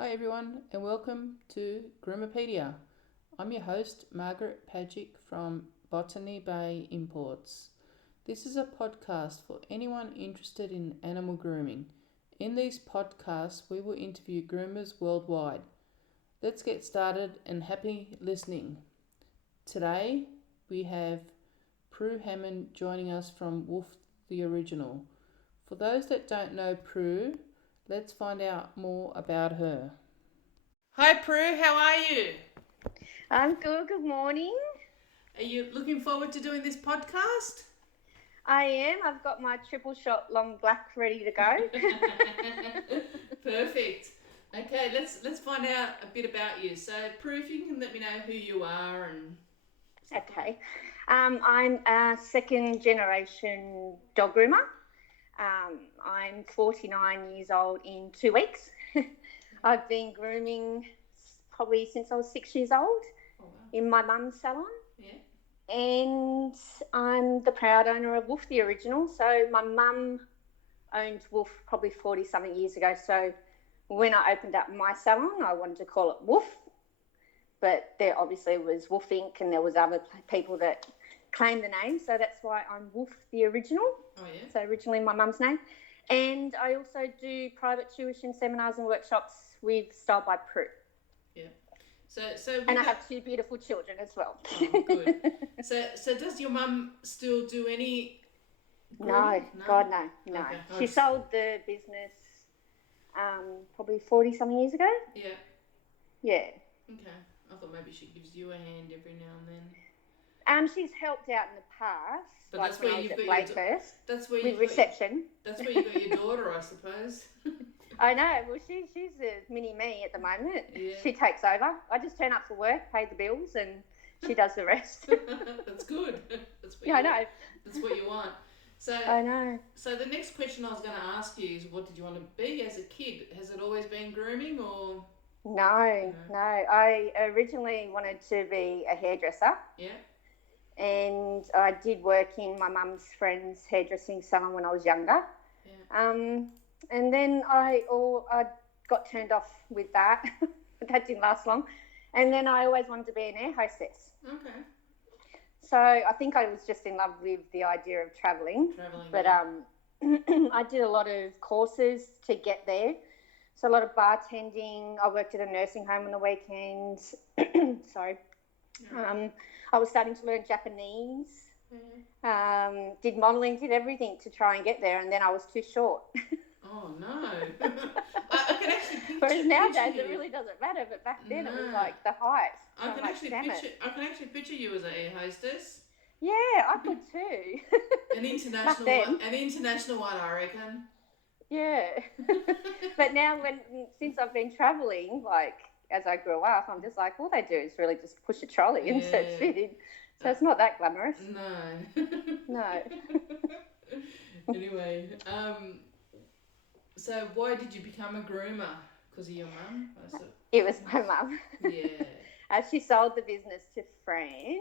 Hi everyone and welcome to Groomapedia. I'm your host Margaret Pagic from Botany Bay Imports. This is a podcast for anyone interested in animal grooming. In these podcasts we will interview groomers worldwide. Let's get started and happy listening. Today we have Prue Hammond joining us from Wolf the Original. For those that don't know Prue, let's find out more about her. Hi Prue, how are you? I'm good. Good morning. Are you looking forward to doing this podcast? I am. I've got my triple shot long black ready to go. Perfect. Okay, let's find out a bit about you. So, Prue, if you can let me know who you are and stuff like Okay. I'm a second generation dog groomer. I'm 49 years old in 2 weeks. I've been grooming probably since I was 6 years old Oh wow. in my mum's salon. Yeah. And I'm the proud owner of Wolf the Original. So my mum owned Wolf probably 40 something years ago. So when I opened up my salon, I wanted to call it Wolf, but there obviously was Wolf Inc. and there was other people that claimed the name. So that's why I'm Wolf the Original. Oh yeah. So originally my mum's name. And I also do private tuition seminars and workshops with Style by Prue. Yeah. So and I have 2 beautiful children as well. Oh, good. So does your mum still do any grooming? No, God, no. Okay. She sold the business probably 40 something years ago. Yeah. Yeah. Okay. I thought maybe she gives you a hand every now and then. She's helped out in the past. But like that's when where I was you've at got Blakehurst. That's where with reception. That's where you got your daughter, I suppose. I know. Well, she's a mini me at the moment. Yeah. She takes over. I just turn up for work, pay the bills, and she does the rest. That's good. That's what I know. That's what you want. So I know. So the next question I was going to ask you is, what did you want to be as a kid? Has it always been grooming or? No. I originally wanted to be a hairdresser. Yeah. And I did work in my mum's friend's hairdressing salon when I was younger. Yeah. And then I got turned off with that. That didn't last long. And then I always wanted to be an air hostess. Okay. So I think I was just in love with the idea of travelling. But I did a lot of courses to get there. So a lot of bartending. I worked at a nursing home on the weekends. Sorry. I was starting to learn Japanese. Mm-hmm. Did modelling, did everything to try and get there, and then I was too short. Oh no! I can actually picture. Whereas nowadays it really doesn't matter, but back then it was like the height. I can actually picture you as an air hostess. Yeah, I could too. An international one, I reckon. Yeah. But now since I've been travelling, like as I grew up, I'm just like, all they do is really just push a trolley and so it's fitted. So it's not that glamorous. No. No. Anyway, so why did you become a groomer? Because of your mum? It was my mum. Yeah. She sold the business to Fran,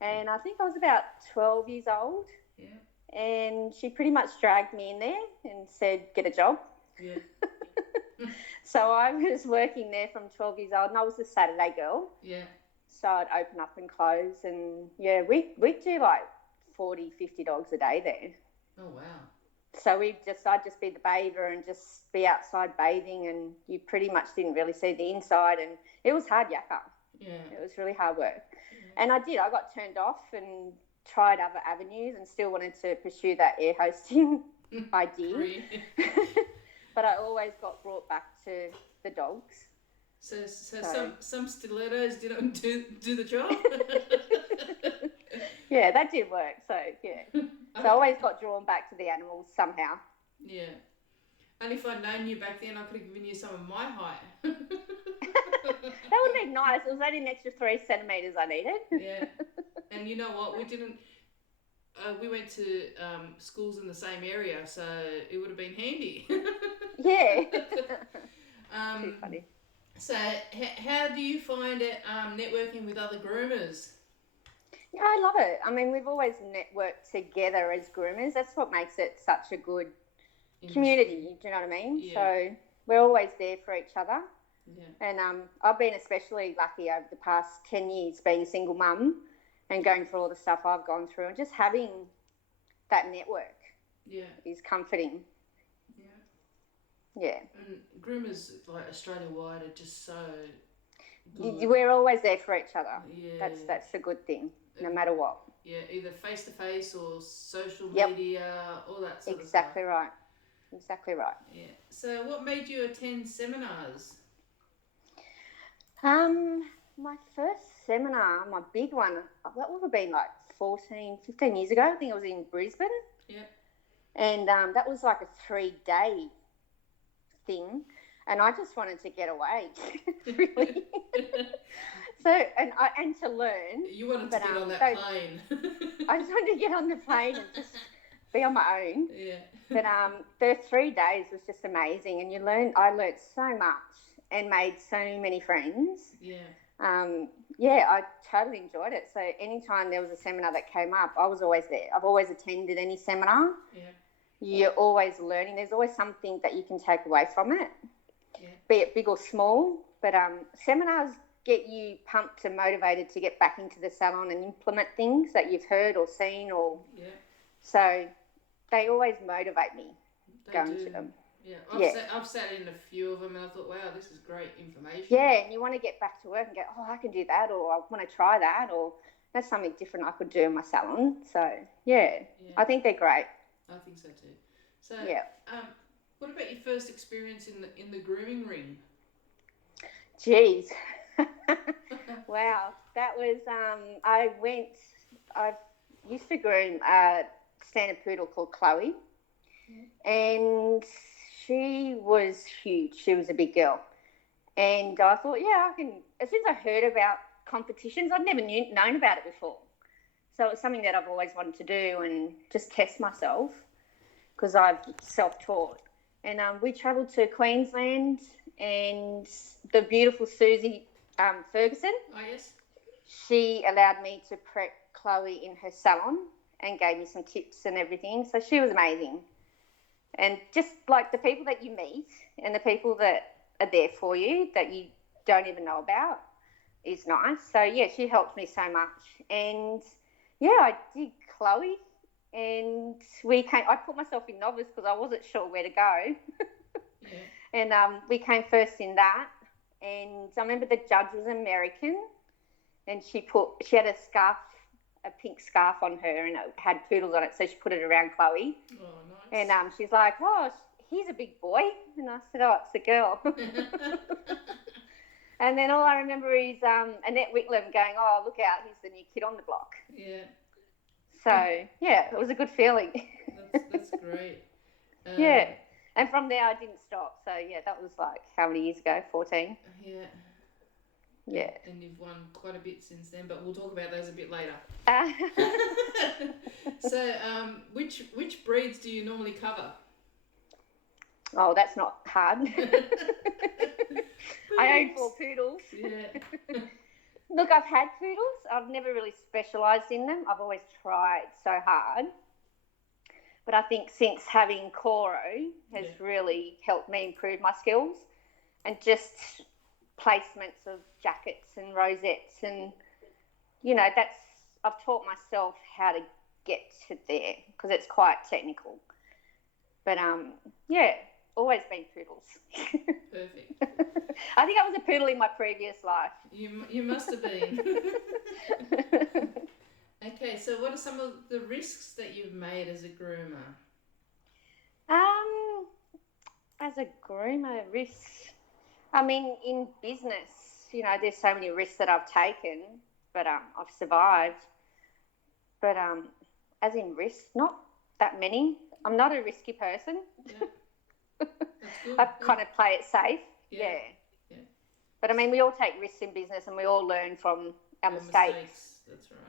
and I think I was about 12 years old. Yeah. And she pretty much dragged me in there and said, get a job. Yeah. So I was working there from 12 years old, and I was a Saturday girl. Yeah. So I'd open up and close, and yeah, we'd do like 40, 50 dogs a day there. Oh, wow. So I'd just be the bather and just be outside bathing, and you pretty much didn't really see the inside, and it was hard yakka. Yeah. It was really hard work. Yeah. And I got turned off and tried other avenues and still wanted to pursue that air hosting idea. But I always got brought back to the dogs. So some stilettos didn't do the job? Yeah, that did work. So, yeah. So I always got drawn back to the animals somehow. Yeah. And if I'd known you back then, I could have given you some of my height. That would have been nice. It was only an extra 3 centimetres I needed. Yeah. And you know what? We went to schools in the same area, so it would have been handy. Yeah. Too funny. So how do you find it networking with other groomers? Yeah, I love it. I mean, we've always networked together as groomers. That's what makes it such a good community. Do you know what I mean? Yeah. So we're always there for each other. Yeah. And I've been especially lucky over the past 10 years being a single mum and going through all the stuff I've gone through, and just having that network is comforting. Yeah. And groomers like Australia wide are just so good. We're always there for each other. Yeah. That's a good thing, no matter what. Yeah, either face to face or social Yep. media, all that sort of stuff. Exactly right. Exactly right. Yeah. So, what made you attend seminars? My first seminar, my big one, that would have been like 15 years ago. I think it was in Brisbane. Yeah. And that was like a 3-day thing. And I just wanted to get away, really. And to learn. You wanted to get on that plane. I just wanted to get on the plane and just be on my own. Yeah. But the 3 days was just amazing, and I learned so much and made so many friends. Yeah. I totally enjoyed it. So anytime there was a seminar that came up, I was always there. I've always attended any seminar. Yeah. You're always learning. There's always something that you can take away from it, be it big or small. But seminars get you pumped and motivated to get back into the salon and implement things that you've heard or seen. So they always motivate me going to them. Yeah, I've sat in a few of them and I thought, wow, this is great information. Yeah, and you want to get back to work and go, oh, I can do that, or I want to try that, or that's something different I could do in my salon. So, I think they're great. I think so too. So, what about your first experience in the grooming ring? Jeez. Wow. That was, I used to groom a standard poodle called Chloe, and she was huge. She was a big girl. And I thought, I can, as soon as I heard about competitions, I'd never known about it before. So it was something that I've always wanted to do and just test myself, because I've self-taught. And we travelled to Queensland, and the beautiful Susie Ferguson, she allowed me to prep Chloe in her salon and gave me some tips and everything. So she was amazing. And just like the people that you meet and the people that are there for you that you don't even know about is nice. So, she helped me so much. And, I did Chloe, and I put myself in novice because I wasn't sure where to go. And we came first in that. And I remember the judge was American, and she had a scarf, a pink scarf on her, and it had poodles on it, so she put it around Chloe. Oh, nice. And she's like, oh, he's a big boy. And I said, oh, it's a girl. And then all I remember is Annette Whitlam going, oh, look out, he's the new kid on the block. Yeah. So, it was a good feeling. That's great. And from there I didn't stop. So, that was like how many years ago? 14? Yeah. And you've won quite a bit since then, but we'll talk about those a bit later. So, which breeds do you normally cover? Oh, that's not hard. I own 4 poodles. Yeah. Look, I've had poodles. I've never really specialised in them. I've always tried so hard. But I think since having Coro has really helped me improve my skills, and just placements of jackets and rosettes, and I've taught myself how to get to there, because it's quite technical. But always been poodles. Perfect. I think I was a poodle in my previous life. You must have been. Okay, so what are some of the risks that you've made as a groomer? As a groomer, risks. I mean, in business, there's so many risks that I've taken, but I've survived. But as in risks, not that many. I'm not a risky person. Yeah. That's good. I kind of play it safe. Yeah. But I mean, we all take risks in business, and we all learn from our mistakes. That's right.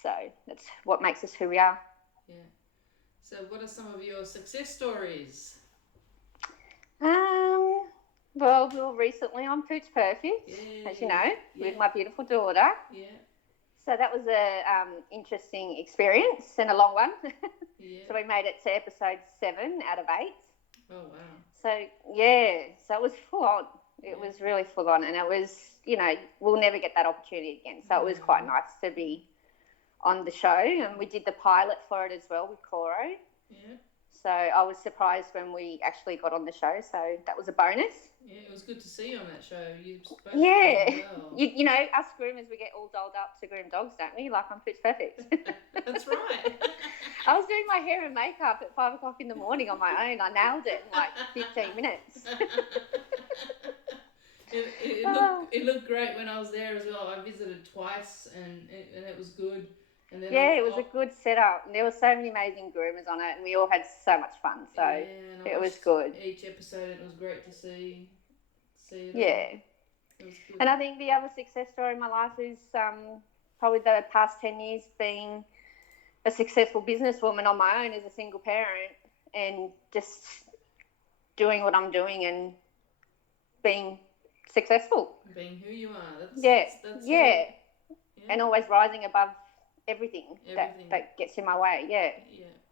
So that's what makes us who we are. Yeah. So what are some of your success stories? Well, recently on Pooch Perfect, as you know, with my beautiful daughter. Yeah. So that was a interesting experience and a long one. Yeah. So we made it to episode 7 out of 8. Oh, wow. So so it was full on. It was really full on, and it was, we'll never get that opportunity again. So it was quite nice to be on the show, and we did the pilot for it as well with Coro. Yeah. So I was surprised when we actually got on the show. So that was a bonus. Yeah, it was good to see you on that show. You both did well. You know, us groomers, we get all dolled up to groom dogs, don't we? Like on Pitch Perfect. That's right. I was doing my hair and makeup at 5 o'clock in the morning on my own. I nailed it in like 15 minutes. It looked great when I was there as well. I visited twice, and it was good. And then it was a good setup, and there were so many amazing groomers on it, and we all had so much fun. So it was good. Each episode, it was great to see it. Yeah, it was good. And I think the other success story in my life is probably the past 10 years being a successful businesswoman on my own as a single parent, and just doing what I'm doing and being successful. Being who you are. That's it. And always rising above everything. That gets in my way. Yeah,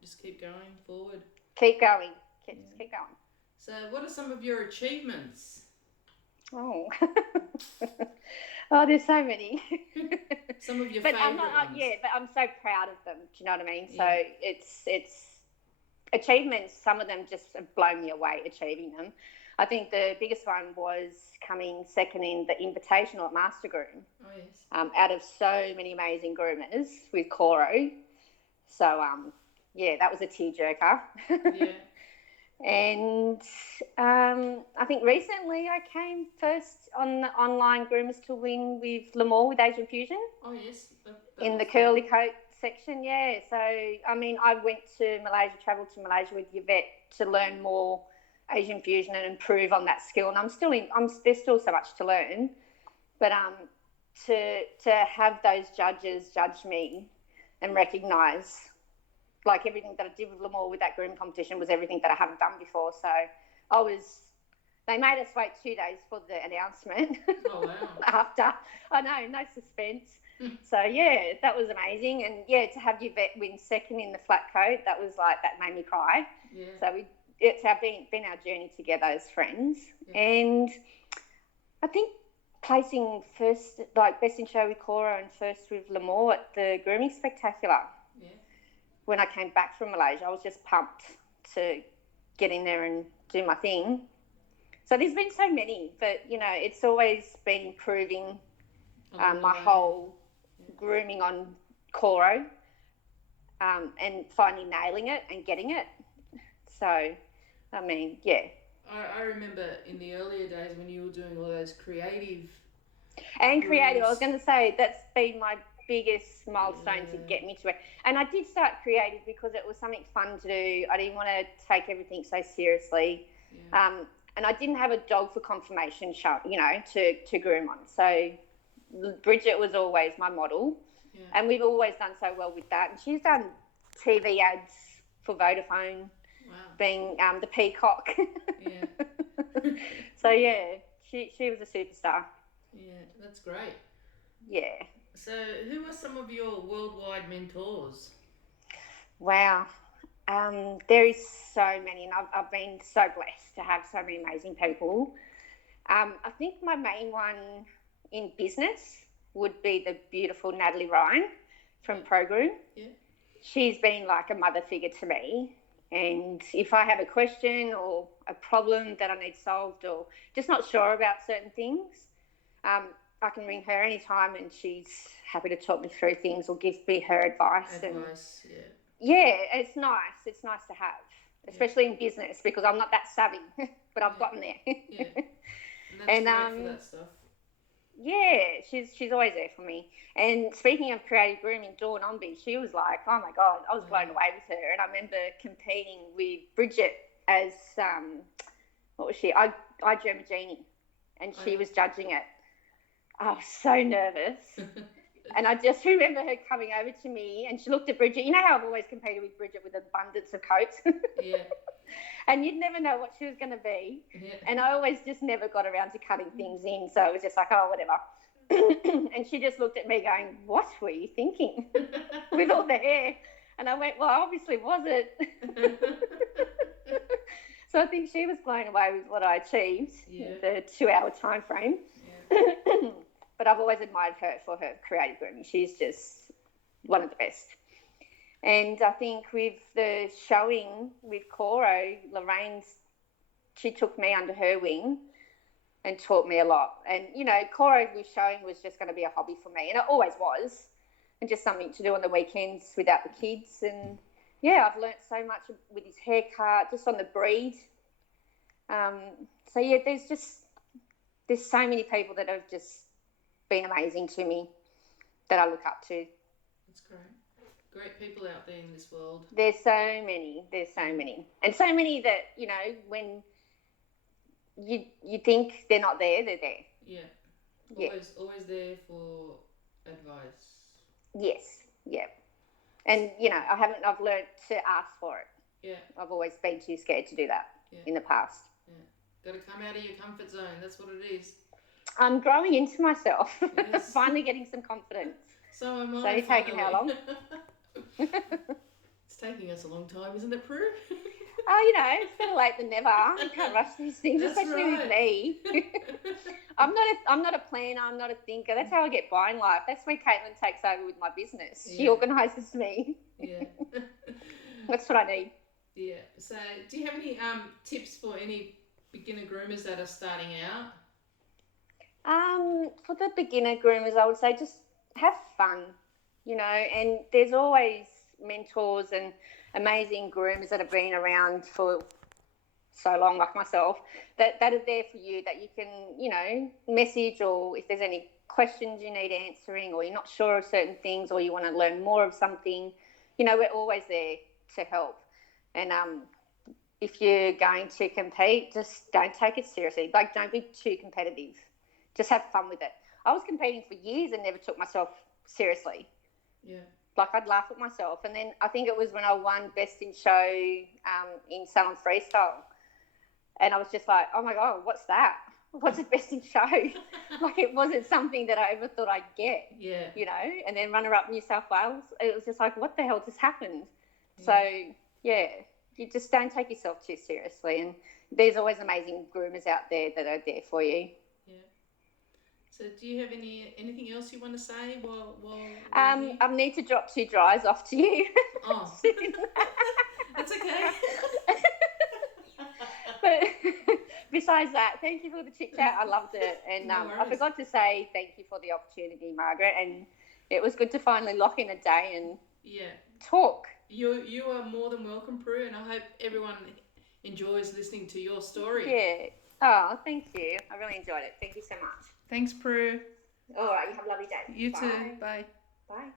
just keep going forward. Keep going. Just keep going. So what are some of your achievements? Oh, there's so many. Some of your but favourite ones. But I'm so proud of them. Do you know what I mean? Yeah. So it's achievements. Some of them just have blown me away achieving them. I think the biggest one was coming second in the Invitational at Master Groom. Oh, yes. Out of so many amazing groomers with Coro. So, that was a tearjerker. Yeah. And I think recently I came first on the online groomers to win with Lemoore with Asian Fusion. Oh, yes. In the curly coat section, yeah. So, I mean, I went to Malaysia, travelled to Malaysia with Yvette to learn more Asian Fusion and improve on that skill. And there's still so much to learn. But to have those judges judge me and recognise, like, everything that I did with Lemoore with that groom competition was everything that I haven't done before. So they made us wait 2 days for the announcement. Oh, wow. After. I know, no suspense. So, that was amazing. And, to have Yvette win second in the flat coat, that made me cry. Yeah. So it's been our journey together as friends. Yeah. And I think placing first, like best in show with Cora and first with Lemoore at the Grooming Spectacular. Yeah. When I came back from Malaysia, I was just pumped to get in there and do my thing. So there's been so many, but, it's always been improving my whole grooming on Coro and finally nailing it and getting it. So, I mean, I remember in the earlier days when you were doing all those creative. And creative, I was going to say, that's been my biggest milestone to get me to it. And I did start creative because it was something fun to do. I didn't want to take everything so seriously. Yeah. And I didn't have a dog for confirmation show, to groom on. So Bridget was always my model. Yeah. And we've always done so well with that. And she's done TV ads for Vodafone. Wow. Being the peacock. Yeah. So, she was a superstar. Yeah, that's great. Yeah. So, who are some of your worldwide mentors? Wow. There is so many, and I've been so blessed to have so many amazing people. I think my main one in business would be the beautiful Natalie Ryan from ProGroom. Yeah. She's been like a mother figure to me. And if I have a question or a problem that I need solved or just not sure about certain things, I can ring her anytime and she's happy to talk me through things or give me her advice. Yeah, it's nice. It's nice to have, especially in business, because I'm not that savvy, but I've gotten there. Yeah. And that's great for that stuff. Yeah, she's always there for me. And speaking of creative grooming, Dawn Omby, she was like, oh my God, I was blown away with her. And I remember competing with Bridget as, what was she? I Germagini. And she was judging it. I was so nervous. And I just remember her coming over to me and she looked at Bridget. You know how I've always competed with Bridget with abundance of coats? Yeah. And you'd never know what she was going to be. Yeah. And I always just never got around to cutting things in. So it was just like, oh, whatever. And she just looked at me going, what were you thinking with all the hair? And I went, well, obviously was it. So I think she was blown away with what I achieved in the 2-hour time frame. Yeah. But I've always admired her for her creative grooming. She's just one of the best. And I think with the showing with Coro, she took me under her wing and taught me a lot. And, you know, Coro with showing was just going to be a hobby for me. And it always was. And just something to do on the weekends without the kids. And, yeah, I've learnt so much with his haircut, just on the breed. So, yeah, there's so many people that have just been amazing to me that I look up to. That's great. Great people out there in this world. There's so many. And so many that, you know, when you think they're not there, they're there. Yeah. Always there for advice. Yes. Yeah. And, you know, I've learnt to ask for it. Yeah. I've always been too scared to do that in the past. Yeah. Got to come out of your comfort zone. That's what it is. I'm growing into myself. Yes. Finally getting some confidence. So am I. So you're taking how long? It's taking us a long time, isn't it, Prue? Oh, you know, it's better late than never. You can't rush these things, That's especially right. with me. I'm not a planner. I'm not a thinker. That's how I get by in life. That's where Caitlin takes over with my business. She organises me. Yeah. That's what I need. Yeah. So, do you have any tips for any beginner groomers that are starting out? For the beginner groomers, I would say just have fun, you know, and there's always mentors and amazing groomers that have been around for so long, like myself, that are there for you, that you can, you know, message, or if there's any questions you need answering, or you're not sure of certain things, or you want to learn more of something, you know, we're always there to help. And if you're going to compete, just don't take it seriously. Like, don't be too competitive. Just have fun with it. I was competing for years and never took myself seriously. Yeah. Like, I'd laugh at myself. And then I think it was when I won Best in Show in Salon Freestyle. And I was just like, oh, my God, what's that? What's a Best in Show? Like, it wasn't something that I ever thought I'd get. Yeah. You know, and then runner-up New South Wales. It was just like, what the hell just happened? Yeah. So, yeah, you just don't take yourself too seriously. And there's always amazing groomers out there that are there for you. So do you have anything else you want to say while I need to drop 2 dries off to you. Oh. That's okay. But besides that, thank you for the chit chat. I loved it. And No I forgot to say thank you for the opportunity, Margaret. And it was good to finally lock in a day and talk. You are more than welcome, Prue, and I hope everyone enjoys listening to your story. Yeah. Oh, thank you. I really enjoyed it. Thank you so much. Thanks, Prue. All right. You have a lovely day. You Bye. too. Bye. Bye.